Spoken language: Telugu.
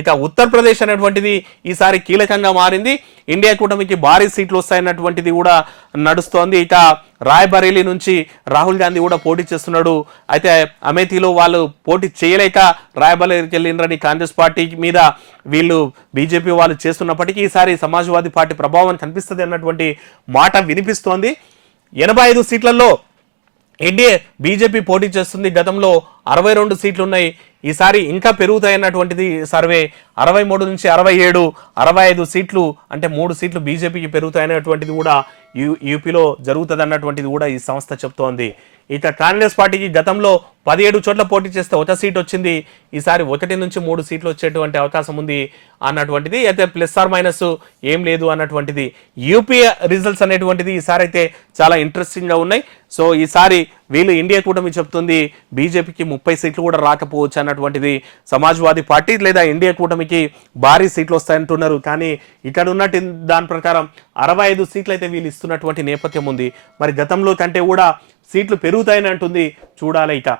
ఇక ఉత్తరప్రదేశ్ అనేటువంటిది ఈసారి కీలకంగా మారింది. ఇండియా కూటమికి భారీ సీట్లు వస్తాయన్నటువంటిది కూడా నడుస్తోంది. ఇక రాయ్బరేలీ నుంచి రాహుల్ గాంధీ కూడా పోటీ చేస్తున్నాడు. అయితే అమేథీలో వాళ్ళు పోటీ చేయలేక రాయ్బరేలీకి వెళ్ళిండ్రని కాంగ్రెస్ పార్టీ మీద వీళ్ళు బీజేపీ వాళ్ళు చేస్తున్నప్పటికీ ఈసారి సమాజ్వాదీ పార్టీ ప్రభావం కనిపిస్తుంది అన్నటువంటి మాట వినిపిస్తోంది. 85 సీట్లలో ఎన్డీఏ బీజేపీ పోటీ చేస్తుంది. గతంలో 62 సీట్లు ఉన్నాయి. ఈసారి ఇంకా పెరుగుతాయన్నటువంటిది సర్వే. 63 నుంచి 67, 65 సీట్లు అంటే 3 సీట్లు బీజేపీకి పెరుగుతాయన్నటువంటిది కూడా యూపీలో జరుగుతుంది అన్నటువంటిది కూడా ఈ సంస్థ చెప్తోంది. ఇక కాంగ్రెస్ పార్టీకి గతంలో 17 చోట్ల పోటీ చేస్తే 1 సీట్ వచ్చింది. ఈసారి 1 నుంచి 3 సీట్లు వచ్చేటువంటి అవకాశం ఉంది అన్నటువంటిది. అయితే ప్లస్ ఆర్ మైనస్ ఏం లేదు అన్నటువంటిది. యూపీ రిజల్ట్స్ అనేటువంటిది ఈసారి అయితే చాలా ఇంట్రెస్టింగ్గా ఉన్నాయి. సో ఈసారి వీళ్ళు ఇండియా కూటమి చెప్తుంది బీజేపీకి 30 సీట్లు కూడా రాకపోవచ్చు అన్నటువంటిది. సమాజ్వాదీ పార్టీ లేదా ఇండియా కూటమికి భారీ సీట్లు వస్తాయంటున్నారు. కానీ ఇక్కడ ఉన్నట్టు దాని ప్రకారం 65 సీట్లు అయితే వీళ్ళు ఇస్తున్నటువంటి నేపథ్యం ఉంది. మరి గతంలో కంటే కూడా సీట్లు పెరుగుతాయని అంటుంది. చూడాలి ఇక.